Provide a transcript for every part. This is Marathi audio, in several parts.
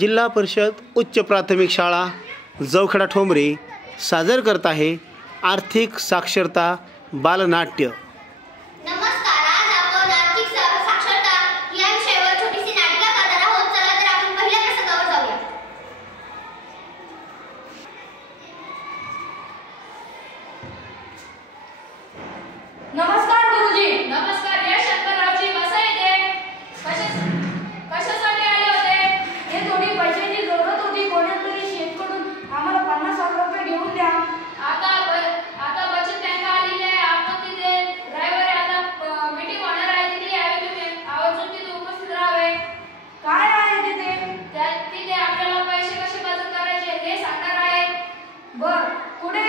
जिल्हा परिषद उच्च प्राथमिक शाळा जवखेडा ठोंबरे सादर करत आहे आर्थिक साक्षरता बालनाट्य। नमस्कार, आज आपण आर्थिक साक्षरता या विषयावर छोटीशी नाटिका करणार आहोत। चला तर आपण पहिल्या प्रसंगावर जाऊया। नमस्कार गुरुजी। नमस्कार। या शंकररावजी बसा येते। कशासाठी आले होते? हे थोडी पैशाची जरूरत होती। कोणातरी शेतकडून आम्हाला 50,000 रुपये घेऊन द्या। आता बचत बँक आलेली आहे। आपण तिथे रविवारी आता मीटिंग होणार आहे, तिथे यावे तुम्ही। आवर्जून तिथे उपस्थित राहावे। काय आहे तिथे? तिथे आपल्याला पैसे कसे बचत करायचे हे सांगणार आहे। बर, कुठे?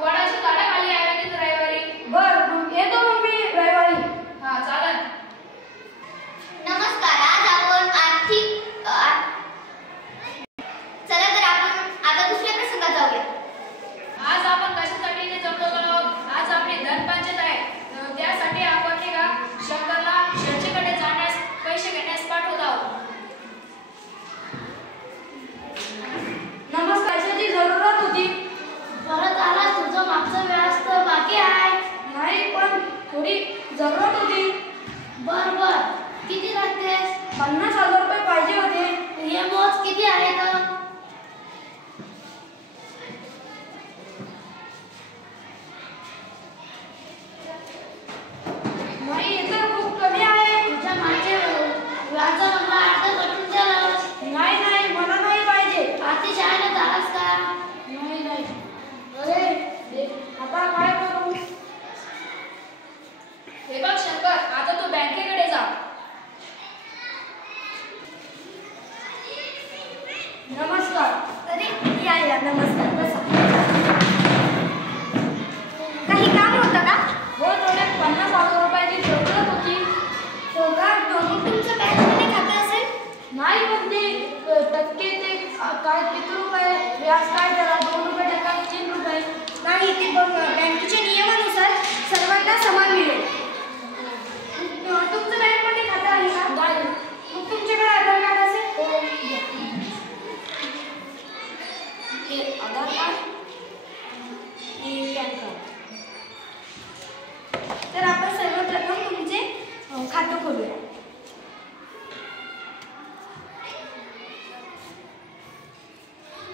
वडाच्या झाडाखाली आहे तिथे रविवारी। बर, येतो मग मी रविवारी। हा, चालेल। नमस्कार, आज आपण चला तर आपण आता दुसऱ्या प्रसंगात जाऊया। आज आपण कशासाठी इथे जमलो आहोत? आज आपली धनपंचायत आहे। त्यासाठी आपण नाही का शंकरला शेतीकडे जाण्यास पैसे घेण्यास पाठवत आहोत। नमस्कार, पैशाची जरूरत होती। परत आला, तुझं मागचं व्याज तर बाकी आहे। नाही, पण थोडी जरूरत होती। बर, किती लागतेस? 50,000 रुपये पाहिजे होते। हे मोज किती आहेत? नाही, हे तर खूप कमी आहे। तुझ्या मागे व्याजाला अर्ध कटून द्याल। नाही, मला नाही पाहिजे। आधी शाळेला झालास का? नाही। अरे, आता काय करू? हे बघ शंकर, आता तू बँकेकडे जा। नमस्कार। अरे, या नमस्कार, बसा। काही काम होतं का? हो, थोडे 50,000 रुपयाची जरूरत होती। हो का? मग तुमचं बँकेमध्ये खातं असेल? नाही, पण ते टक्के ते काय किती रुपये व्याज काय त्याला? 2 रुपये टक्का, 3 रुपये? नाही, ते बँकेच्या नियमानुसार सर्वांना समान मिळेल। तुमचं बँकमध्ये खातं आहे का? नाही। मग तुमच्याकडे आधार कार्ड असेल? हो, हे आधार कार्ड, हे पॅन कार्ड। तर आपण सर्वप्रथम तुमचे खातं खोलूया।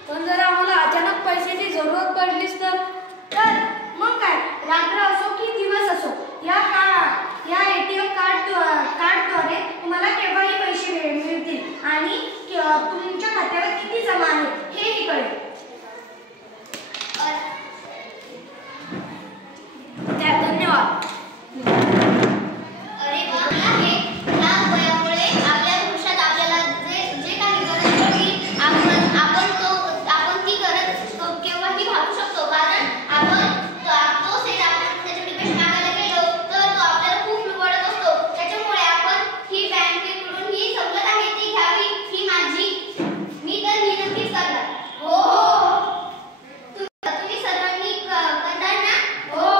पण जर आम्हाला अचानक पैशाची जरूरत पडलीच तर? मग काय, रात्र असो की दिवस असो, या ATM कार्डद्वारे तुम्हाला केव्हाही पैसे मिळतील आणि तुमच्या खात्यावर किती जमा आहे हेही कळेल। धन्यवाद। अरे वा, ह्या वयामुळे आपल्या भविष्यात आपल्याला जे काही गरज पडली आपण ती गरज केव्हाही भागू शकतो, कारण आपण तो सेट आपण त्याच्याकडे पैसे मागायला गेलो तर तो आपल्याला खूप लुबाडत असतो। त्याच्यामुळे आपण ही बँकेकडून ही सवलत आहे ती घ्यावी, मी तर ही नक्कीच करणार। हो, तुम्ही सर्वांनी करणार ना? हो,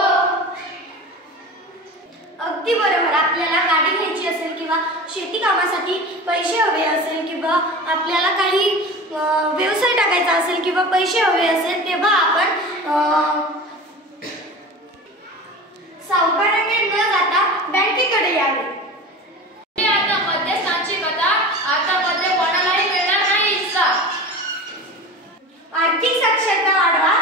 अगदी बरोबर। आपल्याला गाडी घ्यायची असेल किंवा शेती कामासाठी पैसे हवे असेल किंवा आपल्याला काही व्यवसाय टाकायचा असेल किंवा पैसे हवे असेल तेव्हा आपण सावकाराकडे न जाता बँकेकडे यावे। आता मध्यस्थांची कथा, आता मध्ये कोणालाही मिळणार नाही हिस्सा। आर्थिक साक्षरता वाढवा